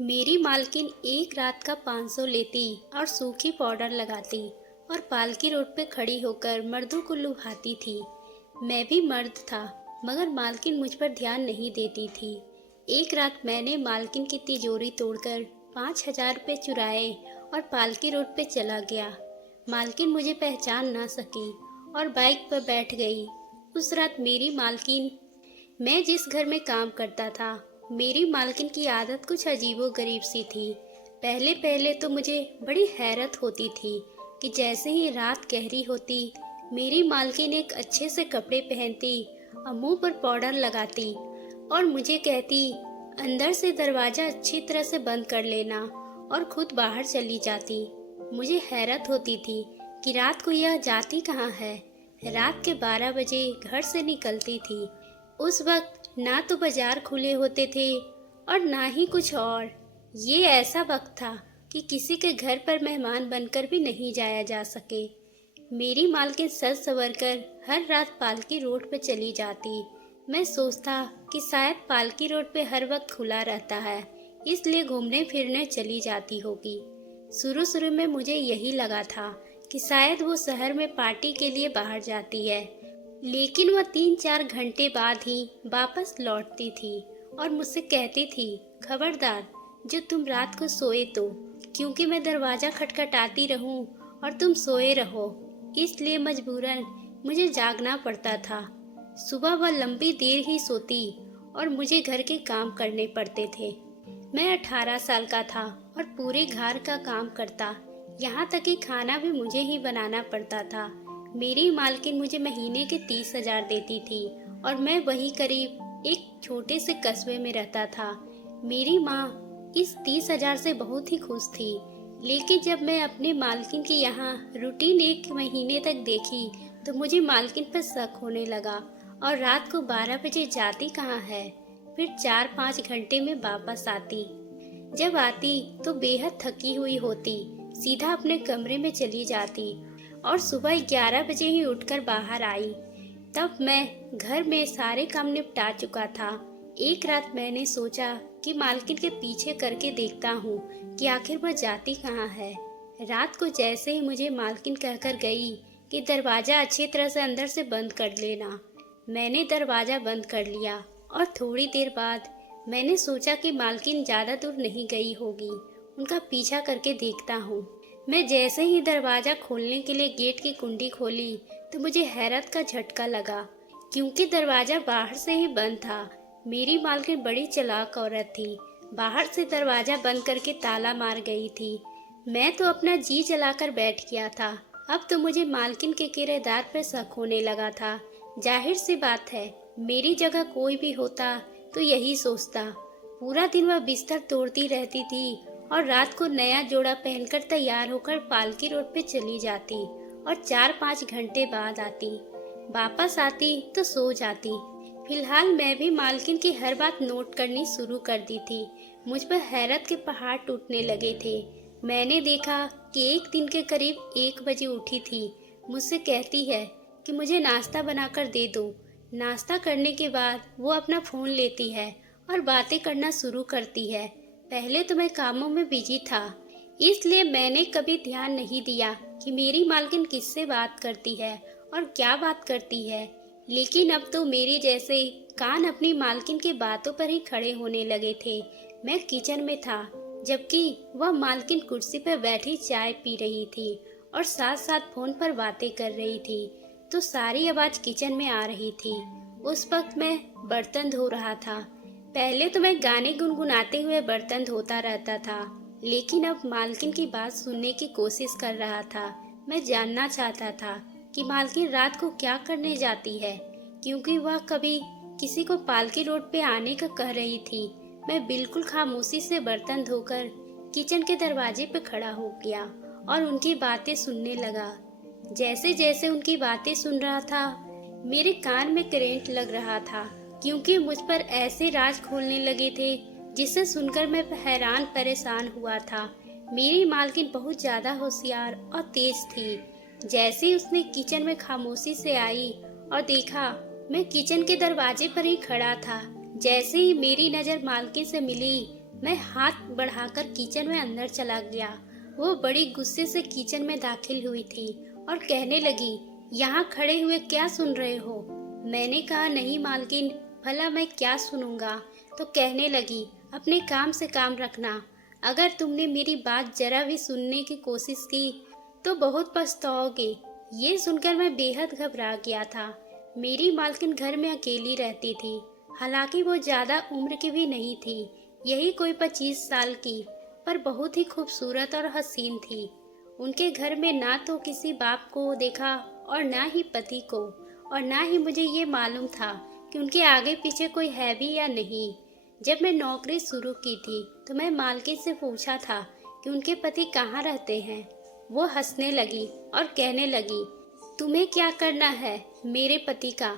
मेरी मालकिन एक रात का 500 लेती और सूखी पाउडर लगाती और पालकी रोड पे खड़ी होकर मर्दों को लुभाती थी। मैं भी मर्द था, मगर मालकिन मुझ पर ध्यान नहीं देती थी। एक रात मैंने मालकिन की तिजोरी तोड़कर 5,000 रुपये चुराए और पालकी रोड पे चला गया। मालकिन मुझे पहचान ना सकी और बाइक पर बैठ गई। उस रात मेरी मालकिन मैं जिस घर में काम करता था, मेरी मालकिन की आदत कुछ अजीबो-गरीब सी थी। पहले पहले तो मुझे बड़ी हैरत होती थी कि जैसे ही रात गहरी होती, मेरी मालकिन एक अच्छे से कपड़े पहनती और मुंह पर पाउडर लगाती और मुझे कहती, अंदर से दरवाज़ा अच्छी तरह से बंद कर लेना, और खुद बाहर चली जाती। मुझे हैरत होती थी कि रात को यह जाती कहाँ है। रात के 12 बजे घर से निकलती थी। उस वक्त ना तो बाजार खुले होते थे और ना ही कुछ और। ये ऐसा वक्त था कि किसी के घर पर मेहमान बनकर भी नहीं जाया जा सके। मेरी मालकिन सज संवर कर हर रात पालकी रोड पर चली जाती। मैं सोचता कि शायद पालकी रोड पे हर वक्त खुला रहता है, इसलिए घूमने फिरने चली जाती होगी। शुरू शुरू में मुझे यही लगा था कि शायद वो शहर में पार्टी के लिए बाहर जाती है, लेकिन वह 3-4 घंटे बाद ही वापस लौटती थी और मुझसे कहती थी, खबरदार जो तुम रात को सोए तो, क्योंकि मैं दरवाज़ा खटखटाती रहूं और तुम सोए रहो, इसलिए मजबूरन मुझे जागना पड़ता था। सुबह वह लंबी देर ही सोती और मुझे घर के काम करने पड़ते थे। मैं 18 साल का था और पूरे घर का काम करता, यहाँ तक कि खाना भी मुझे ही बनाना पड़ता था। मेरी मालकिन मुझे महीने के 30,000 देती थी और मैं वही करीब एक छोटे से कस्बे में रहता था। मेरी माँ इस 30,000 से बहुत ही खुश थी, लेकिन जब मैं अपने मालकिन के यहाँ रूटीन एक महीने तक देखी तो मुझे मालकिन पर शक होने लगा। और रात को 12 बजे जाती कहाँ है, फिर 4-5 घंटे में वापस आती। जब आती तो बेहद थकी हुई होती, सीधा अपने कमरे में चली जाती और सुबह 11 बजे ही उठकर बाहर आई। तब मैं घर में सारे काम निपटा चुका था। एक रात मैंने सोचा कि मालकिन के पीछे करके देखता हूँ कि आखिर वह जाती कहाँ है। रात को जैसे ही मुझे मालकिन कहकर गई कि दरवाज़ा अच्छी तरह से अंदर से बंद कर लेना, मैंने दरवाज़ा बंद कर लिया और थोड़ी देर बाद मैंने सोचा कि मालकिन ज़्यादा दूर नहीं गई होगी, उनका पीछा करके देखता हूँ। मैं जैसे ही दरवाज़ा खोलने के लिए गेट की कुंडी खोली तो मुझे हैरत का झटका लगा, क्योंकि दरवाज़ा बाहर से ही बंद था। मेरी मालकिन बड़ी चालाक औरत थी, बाहर से दरवाज़ा बंद करके ताला मार गई थी। मैं तो अपना जी जलाकर बैठ गया था। अब तो मुझे मालकिन के किराएदार पर शक होने लगा था। जाहिर सी बात है, मेरी जगह कोई भी होता तो यही सोचता। पूरा दिन वह बिस्तर तोड़ती रहती थी और रात को नया जोड़ा पहनकर तैयार होकर पालकी रोड पे चली जाती और 4-5 घंटे बाद आती। वापस आती तो सो जाती। फिलहाल मैं भी मालकिन की हर बात नोट करनी शुरू कर दी थी। मुझ पर हैरत के पहाड़ टूटने लगे थे। मैंने देखा कि एक दिन के करीब 1 बजे उठी थी। मुझसे कहती है कि मुझे नाश्ता बनाकर दे दो। नाश्ता करने के बाद वो अपना फ़ोन लेती है और बातें करना शुरू करती है। पहले तो मैं कामों में बिजी था, इसलिए मैंने कभी ध्यान नहीं दिया कि मेरी मालकिन किससे बात करती है और क्या बात करती है। लेकिन अब तो मेरे जैसे कान अपनी मालकिन की बातों पर ही खड़े होने लगे थे। मैं किचन में था, जबकि वह मालकिन कुर्सी पर बैठी चाय पी रही थी और साथ साथ फोन पर बातें कर रही थी, तो सारी आवाज किचन में आ रही थी। उस वक्त मैं बर्तन धो रहा था। पहले तो मैं गाने गुनगुनाते हुए बर्तन धोता रहता था, लेकिन अब मालकिन की बात सुनने की कोशिश कर रहा था। मैं जानना चाहता था कि मालकिन रात को क्या करने जाती है, क्योंकि वह कभी किसी को पालकी रोड पे आने का कह रही थी। मैं बिल्कुल खामोशी से बर्तन धोकर किचन के दरवाजे पे खड़ा हो गया और उनकी बातें सुनने लगा। जैसे जैसे उनकी बातें सुन रहा था, मेरे कान में करंट लग रहा था, क्योंकि मुझ पर ऐसे राज खोलने लगे थे जिसे सुनकर मैं हैरान परेशान हुआ था। मेरी मालकिन बहुत ज्यादा होशियार और तेज थी। जैसे ही उसने किचन में खामोशी से आई और देखा मैं किचन के दरवाजे पर ही खड़ा था, जैसे ही मेरी नजर मालकिन से मिली मैं हाथ बढ़ाकर किचन में अंदर चला गया। वो बड़ी गुस्से से किचन में दाखिल हुई थी और कहने लगी, यहाँ खड़े हुए क्या सुन रहे हो? मैंने कहा, नहीं मालकिन, भला मैं क्या सुनूंगा। तो कहने लगी, अपने काम से काम रखना। अगर तुमने मेरी बात जरा भी सुनने की कोशिश की तो बहुत पछताओगे। ये सुनकर मैं बेहद घबरा गया था। मेरी मालकिन घर में अकेली रहती थी। हालांकि वो ज़्यादा उम्र की भी नहीं थी, यही कोई 25 साल की, पर बहुत ही खूबसूरत और हसीन थी। उनके घर में ना तो किसी बाप को देखा और ना ही पति को, और ना ही मुझे ये मालूम था कि उनके आगे पीछे कोई है भी या नहीं। जब मैं नौकरी शुरू की थी तो मैं मालकिन से पूछा था कि उनके पति कहाँ रहते हैं। वो हंसने लगी और कहने लगी, तुम्हें क्या करना है मेरे पति का?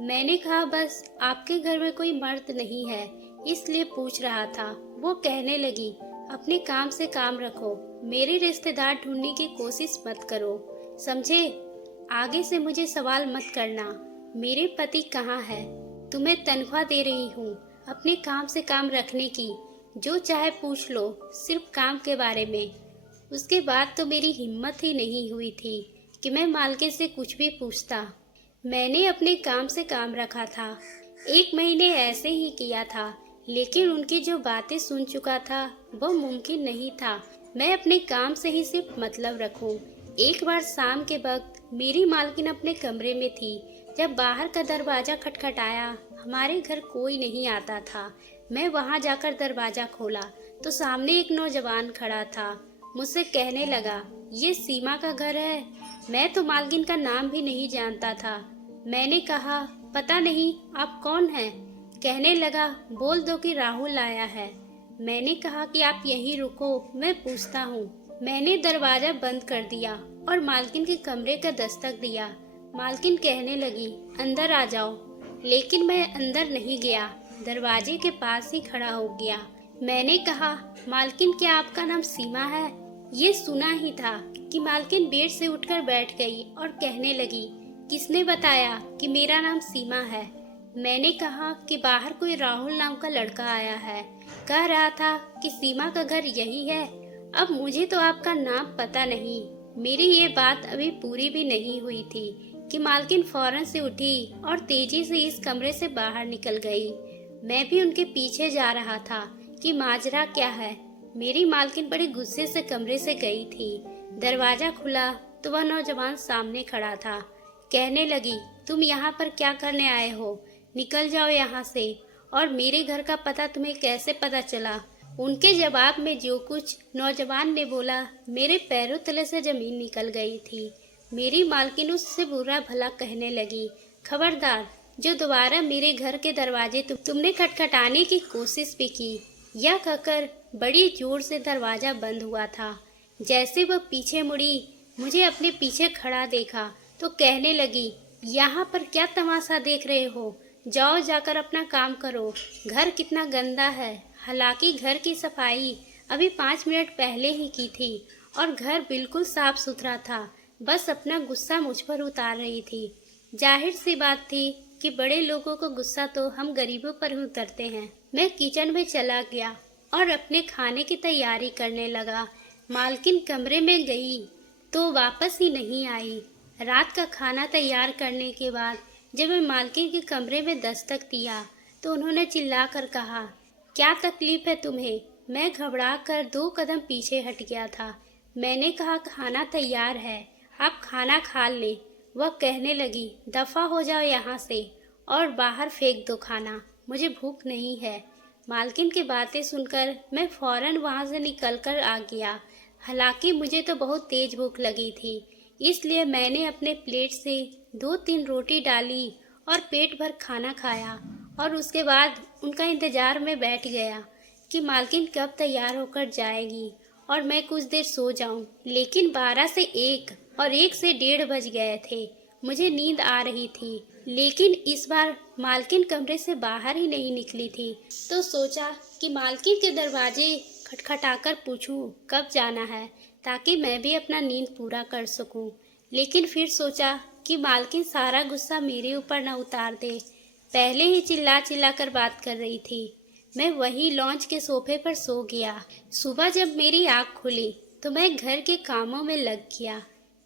मैंने कहा, बस आपके घर में कोई मर्द नहीं है इसलिए पूछ रहा था। वो कहने लगी, अपने काम से काम रखो, मेरे रिश्तेदार ढूंढने की कोशिश मत करो, समझे? आगे से मुझे सवाल मत करना। मेरे पति कहाँ है? तुम्हें तनख्वाह दे रही हूँ अपने काम से काम रखने की। जो चाहे पूछ लो, सिर्फ काम के बारे में। उसके बाद तो मेरी हिम्मत ही नहीं हुई थी कि मैं मालकिन से कुछ भी पूछता। मैंने अपने काम से काम रखा था। 1 महीने ऐसे ही किया था, लेकिन उनकी जो बातें सुन चुका था वो मुमकिन नहीं था मैं अपने काम से ही सिर्फ मतलब रखूं। एक बार शाम के वक्त मेरी मालकिन अपने कमरे में थी। जब बाहर का दरवाज़ा खटखटाया, हमारे घर कोई नहीं आता था। मैं वहां जाकर दरवाज़ा खोला तो सामने एक नौजवान खड़ा था। मुझसे कहने लगा, ये सीमा का घर है? मैं तो मालकिन का नाम भी नहीं जानता था। मैंने कहा, पता नहीं, आप कौन हैं? कहने लगा, बोल दो कि राहुल आया है। मैंने कहा कि आप यहीं रुको, मैं पूछता हूँ। मैंने दरवाज़ा बंद कर दिया और मालकिन के कमरे का दस्तक दिया। मालकिन कहने लगी, अंदर आ जाओ। लेकिन मैं अंदर नहीं गया, दरवाजे के पास ही खड़ा हो गया। मैंने कहा, मालकिन, क्या आपका नाम सीमा है? ये सुना ही था कि मालकिन बेड से उठकर बैठ गई और कहने लगी, किसने बताया कि मेरा नाम सीमा है? मैंने कहा कि बाहर कोई राहुल नाम का लड़का आया है, कह रहा था कि सीमा का घर यही है। अब मुझे तो आपका नाम पता नहीं। मेरी ये बात अभी पूरी भी नहीं हुई थी कि मालकिन फौरन से उठी और तेजी से इस कमरे से बाहर निकल गई। मैं भी उनके पीछे जा रहा था कि माजरा क्या है। मेरी मालकिन बड़े गुस्से से कमरे से गई थी। दरवाजा खुला तो वह नौजवान सामने खड़ा था। कहने लगी, तुम यहाँ पर क्या करने आए हो? निकल जाओ यहाँ से। और मेरे घर का पता तुम्हें कैसे पता चला? उनके जवाब में जो कुछ नौजवान ने बोला, मेरे पैरों तले से जमीन निकल गई थी। मेरी मालकिन उससे बुरा भला कहने लगी, खबरदार, जो दोबारा मेरे घर के दरवाजे तुमने खटखटाने की कोशिश भी की। यह कहकर बड़ी जोर से दरवाजा बंद हुआ था। जैसे वह पीछे मुड़ी, मुझे अपने पीछे खड़ा देखा तो कहने लगी, यहाँ पर क्या तमाशा देख रहे हो? जाओ, जाकर अपना काम करो। घर कितना गंदा है। हालांकि घर की सफाई अभी 5 मिनट पहले ही की थी और घर बिल्कुल साफ सुथरा था। बस अपना गुस्सा मुझ पर उतार रही थी। जाहिर सी बात थी कि बड़े लोगों को गुस्सा तो हम गरीबों पर ही उतरते हैं। मैं किचन में चला गया और अपने खाने की तैयारी करने लगा। मालकिन कमरे में गई तो वापस ही नहीं आई। रात का खाना तैयार करने के बाद जब मैं मालकिन के कमरे में दस्तक दिया तो उन्होंने चिल्लाकर कहा, क्या तकलीफ है तुम्हें? मैं घबरा कर 2 कदम पीछे हट गया था। मैंने कहा, खाना तैयार है, आप खाना खा लें। वह कहने लगी, दफ़ा हो जाओ यहाँ से और बाहर फेंक दो खाना, मुझे भूख नहीं है। मालकिन की बातें सुनकर मैं फौरन वहाँ से निकलकर आ गया। हालांकि मुझे तो बहुत तेज भूख लगी थी, इसलिए मैंने अपने प्लेट से 2-3 रोटी डाली और पेट भर खाना खाया और उसके बाद उनका इंतज़ार में बैठ गया कि मालकिन कब तैयार होकर जाएगी और मैं कुछ देर सो जाऊं। लेकिन 12 से 1 और 1 से 1:30 बज गए थे। मुझे नींद आ रही थी, लेकिन इस बार मालकिन कमरे से बाहर ही नहीं निकली थी। तो सोचा कि मालकिन के दरवाजे खटखटाकर पूछूं कब जाना है, ताकि मैं भी अपना नींद पूरा कर सकूं। लेकिन फिर सोचा कि मालकिन सारा गुस्सा मेरे ऊपर न उतार दे। पहले ही चिल्ला चिल्ला कर बात कर रही थी। मैं वही लॉन्च के सोफे पर सो गया। सुबह जब मेरी आँख खुली तो मैं घर के कामों में लग गया।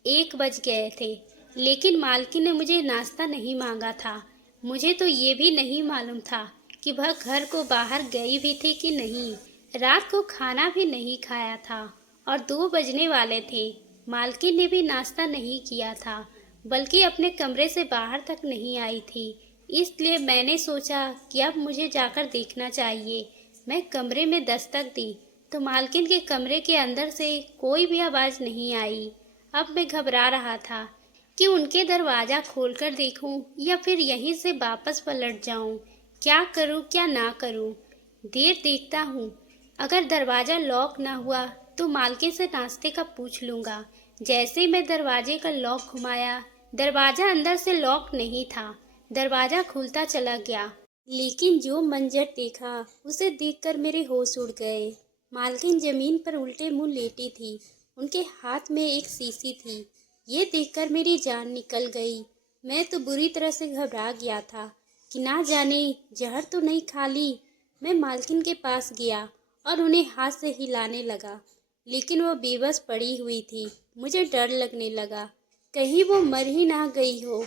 1 बज गए थे, लेकिन मालकिन ने मुझे नाश्ता नहीं मांगा था। मुझे तो ये भी नहीं मालूम था कि वह घर को बाहर गई भी थी कि नहीं। रात को खाना भी नहीं खाया था और 2 बजने वाले थे। मालकिन ने भी नाश्ता नहीं किया था, बल्कि अपने कमरे से बाहर तक नहीं आई थी। इसलिए मैंने सोचा कि अब मुझे जाकर देखना चाहिए। मैं कमरे में दस्तक दी तो मालकिन के कमरे के अंदर से कोई भी आवाज़ नहीं आई। अब मैं घबरा रहा था कि उनके दरवाज़ा खोलकर देखूं या फिर यहीं से वापस पलट जाऊं। क्या करूं क्या ना करूं। देर देखता हूं। अगर दरवाज़ा लॉक ना हुआ तो मालकिन से नाश्ते का पूछ लूँगा। जैसे ही मैं दरवाजे का लॉक घुमाया, दरवाज़ा अंदर से लॉक नहीं था। दरवाज़ा खुलता चला गया, लेकिन जो मंजर देखा उसे देखकर मेरे होश उड़ गए। मालकिन जमीन पर उल्टे मुंह लेटी थी। उनके हाथ में एक शीशी थी। ये देखकर मेरी जान निकल गई। मैं तो बुरी तरह से घबरा गया था कि ना जाने जहर तो नहीं खा ली। मैं मालकिन के पास गया और उन्हें हाथ से हिलाने लगा, लेकिन वो बेबस पड़ी हुई थी। मुझे डर लगने लगा, कहीं वो मर ही ना गई हो।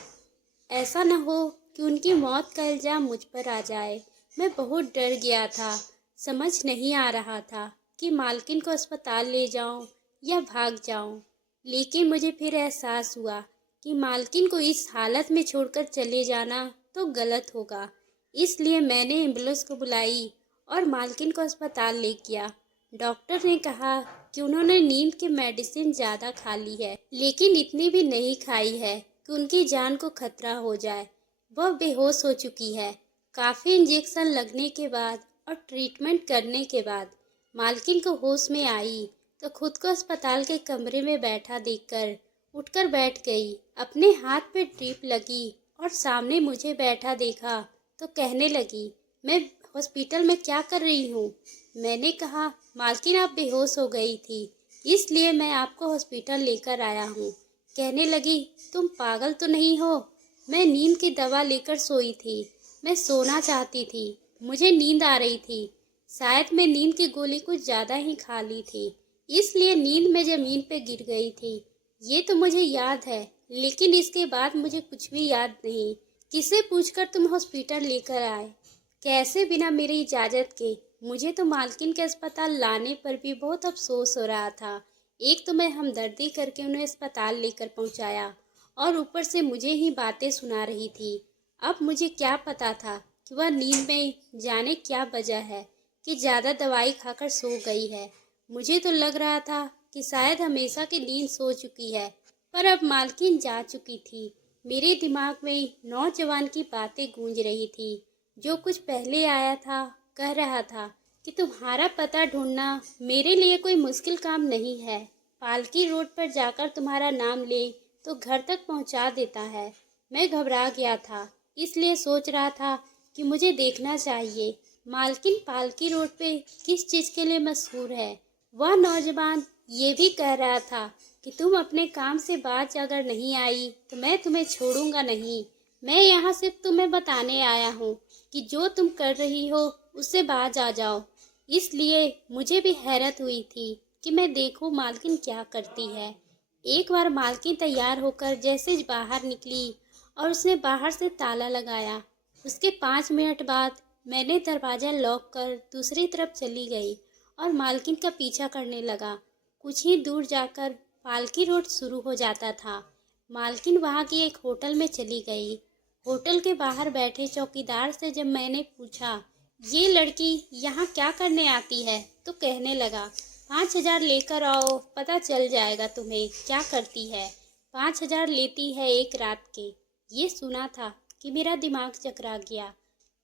ऐसा न हो कि उनकी मौत का इल्ज़ाम मुझ पर आ जाए। मैं बहुत डर गया था। समझ नहीं आ रहा था कि मालकिन को अस्पताल ले जाऊं या भाग जाऊं। लेकिन मुझे फिर एहसास हुआ कि मालकिन को इस हालत में छोड़कर चले जाना तो गलत होगा। इसलिए मैंने एम्बुलेंस को बुलाई और मालकिन को अस्पताल ले गया। डॉक्टर ने कहा कि उन्होंने नींद की मेडिसिन ज़्यादा खा ली है, लेकिन इतनी भी नहीं खाई है कि उनकी जान को खतरा हो जाए। वह बेहोश हो चुकी है। काफ़ी इंजेक्शन लगने के बाद और ट्रीटमेंट करने के बाद मालकिन को होश में आई तो खुद को अस्पताल के कमरे में बैठा देखकर उठकर बैठ गई। अपने हाथ पे ड्रिप लगी और सामने मुझे बैठा देखा तो कहने लगी, मैं हॉस्पिटल में क्या कर रही हूँ। मैंने कहा, मालकिन आप बेहोश हो गई थी, इसलिए मैं आपको हॉस्पिटल लेकर आया हूँ। कहने लगी, तुम पागल तो नहीं हो। मैं नींद की दवा लेकर सोई थी। मैं सोना चाहती थी। मुझे नींद आ रही थी। शायद मैं नींद की गोली कुछ ज़्यादा ही खा ली थी, इसलिए नींद में ज़मीन पे गिर गई थी। ये तो मुझे याद है, लेकिन इसके बाद मुझे कुछ भी याद नहीं। किसे पूछकर तुम हॉस्पिटल लेकर आए? कैसे बिना मेरी इजाज़त के? मुझे तो मालकिन के अस्पताल लाने पर भी बहुत अफसोस हो रहा था। एक तो मैं हमदर्दी करके उन्हें अस्पताल लेकर पहुंचाया और ऊपर से मुझे ही बातें सुना रही थी। अब मुझे क्या पता था कि वह नींद में जाने क्या वजह है कि ज़्यादा दवाई खाकर सो गई है। मुझे तो लग रहा था कि शायद हमेशा की नींद सो चुकी है, पर अब मालकिन जा चुकी थी। मेरे दिमाग में नौजवान की बातें गूंज रही थी। जो कुछ पहले आया था कह रहा था कि तुम्हारा पता ढूंढना मेरे लिए कोई मुश्किल काम नहीं है। पालकी रोड पर जाकर तुम्हारा नाम ले तो घर तक पहुंचा देता है। मैं घबरा गया था, इसलिए सोच रहा था कि मुझे देखना चाहिए मालकिन पालकी रोड पे किस चीज़ के लिए मशहूर है। वह नौजवान ये भी कह रहा था कि तुम अपने काम से बाज अगर नहीं आई तो मैं तुम्हें छोड़ूंगा नहीं। मैं यहाँ सिर्फ तुम्हें बताने आया हूँ कि जो तुम कर रही हो उससे बाज आ जाओ। इसलिए मुझे भी हैरत हुई थी कि मैं देखूं मालकिन क्या करती है। एक बार मालकिन तैयार होकर जैसे बाहर निकली और उसने बाहर से ताला लगाया। उसके 5 मिनट बाद मैंने दरवाज़ा लॉक कर दूसरी तरफ चली गई और मालकिन का पीछा करने लगा। कुछ ही दूर जाकर पालकी रोड शुरू हो जाता था। मालकिन वहाँ की एक होटल में चली गई। होटल के बाहर बैठे चौकीदार से जब मैंने पूछा, ये लड़की यहाँ क्या करने आती है, तो कहने लगा, 5,000 लेकर आओ, पता चल जाएगा तुम्हें क्या करती है। 5,000 लेती है एक रात के। ये सुना था कि मेरा दिमाग चकरा गया।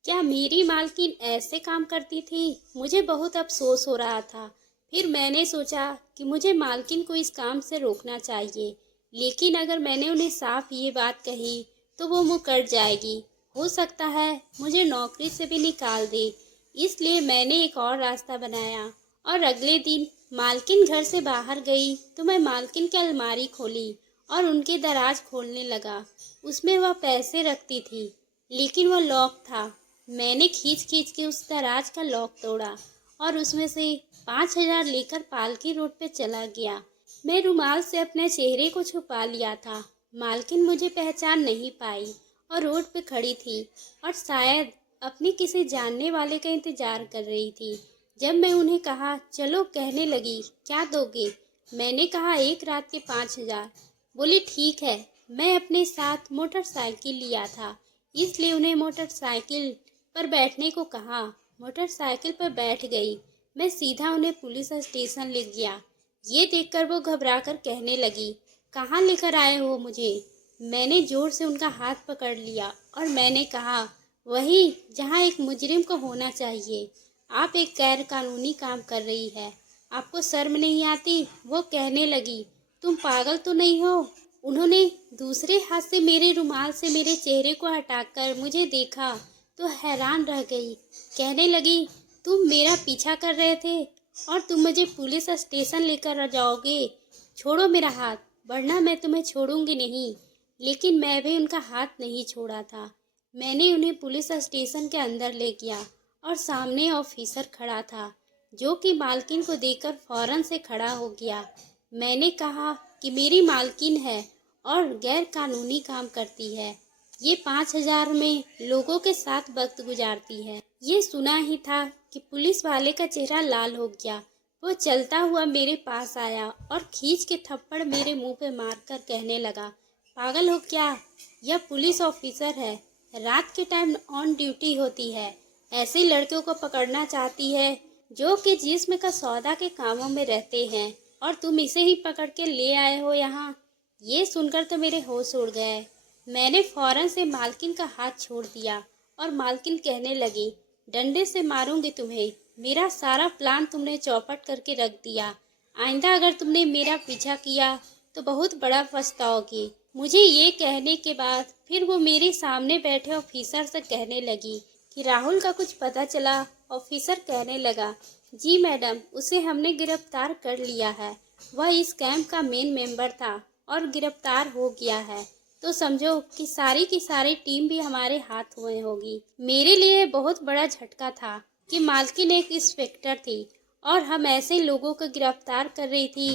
क्या मेरी मालकिन ऐसे काम करती थी? मुझे बहुत अफसोस हो रहा था। फिर मैंने सोचा कि मुझे मालकिन को इस काम से रोकना चाहिए, लेकिन अगर मैंने उन्हें साफ ये बात कही तो वो मुकर जाएगी। हो सकता है मुझे नौकरी से भी निकाल दे। इसलिए मैंने एक और रास्ता बनाया और अगले दिन मालकिन घर से बाहर गई तो मैं मालकिन की अलमारी खोली और उनके दराज खोलने लगा। उसमें वह पैसे रखती थी, लेकिन वह लॉक था। मैंने खींच खींच के उस दराज का लॉक तोड़ा और उसमें से 5,000 लेकर पालकी रोड पे चला गया। मैं रुमाल से अपने चेहरे को छुपा लिया था। मालकिन मुझे पहचान नहीं पाई और रोड पे खड़ी थी और शायद अपने किसी जानने वाले का इंतजार कर रही थी। जब मैं उन्हें कहा चलो, कहने लगी क्या दोगे? मैंने कहा 1 रात के 5,000। बोली ठीक है। मैं अपने साथ मोटरसाइकिल लिया था, इसलिए उन्हें मोटरसाइकिल पर बैठने को कहा। मोटरसाइकिल पर बैठ गई। मैं सीधा उन्हें पुलिस स्टेशन ले गया। ये देखकर वो घबराकर कहने लगी कहाँ लेकर आए हो मुझे? मैंने जोर से उनका हाथ पकड़ लिया और मैंने कहा वही जहाँ एक मुजरिम को होना चाहिए। आप एक गैर कानूनी काम कर रही है, आपको शर्म नहीं आती? वो कहने लगी तुम पागल तो नहीं हो? उन्होंने दूसरे हाथ से मेरे रुमाल से मेरे चेहरे को हटाकर मुझे देखा तो हैरान रह गई। कहने लगी तुम मेरा पीछा कर रहे थे और तुम मुझे पुलिस स्टेशन लेकर जाओगे? छोड़ो मेरा हाथ, वरना मैं तुम्हें छोड़ूंगी नहीं। लेकिन मैं भी उनका हाथ नहीं छोड़ा था। मैंने उन्हें पुलिस स्टेशन के अंदर ले गया और सामने ऑफिसर खड़ा था, जो कि मालकिन को देखकर फौरन से खड़ा हो गया। मैंने कहा कि मेरी मालकिन है और गैर कानूनी काम करती है। ये 5,000 में लोगों के साथ वक्त गुजारती है। ये सुना ही था कि पुलिस वाले का चेहरा लाल हो गया। वो चलता हुआ मेरे पास आया और खींच के थप्पड़ मेरे मुंह पे मारकर कहने लगा पागल हो क्या? यह पुलिस ऑफिसर है, रात के टाइम ऑन ड्यूटी होती है। ऐसे लड़कों को पकड़ना चाहती है जो कि जिस्म का सौदा के कामों में रहते हैं, और तुम इसे ही पकड़ के ले आए हो यहाँ। ये सुनकर तो मेरे होश उड़ गए। मैंने फौरन से मालकिन का हाथ छोड़ दिया और मालकिन कहने लगी डंडे से मारूंगी तुम्हें। मेरा सारा प्लान तुमने चौपट करके रख दिया। आइंदा अगर तुमने मेरा पीछा किया तो बहुत बड़ा पछताओगी। मुझे ये कहने के बाद फिर वो मेरे सामने बैठे ऑफिसर से कहने लगी कि राहुल का कुछ पता चला? ऑफिसर कहने लगा जी मैडम, उसे हमने गिरफ्तार कर लिया है। वह इस कैंप का मेन मेंबर था और गिरफ्तार हो गया है। तो समझो कि सारी की सारी टीम भी हमारे हाथ में होगी। मेरे लिए बहुत बड़ा झटका था कि मालकिन एक इंस्पेक्टर थी और हम ऐसे लोगों को गिरफ्तार कर रही थी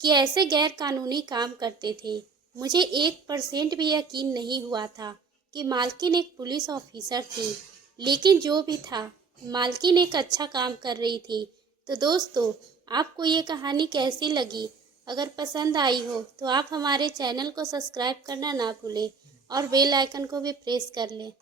कि ऐसे गैर कानूनी काम करते थे। मुझे 1% भी यकीन नहीं हुआ था कि मालकिन एक पुलिस ऑफिसर थी। लेकिन जो भी था, मालकिन एक अच्छा काम कर रही थी। तो दोस्तों, आपको ये कहानी कैसी लगी? अगर पसंद आई हो तो आप हमारे चैनल को सब्सक्राइब करना ना भूलें और बेल आइकन को भी प्रेस कर लें।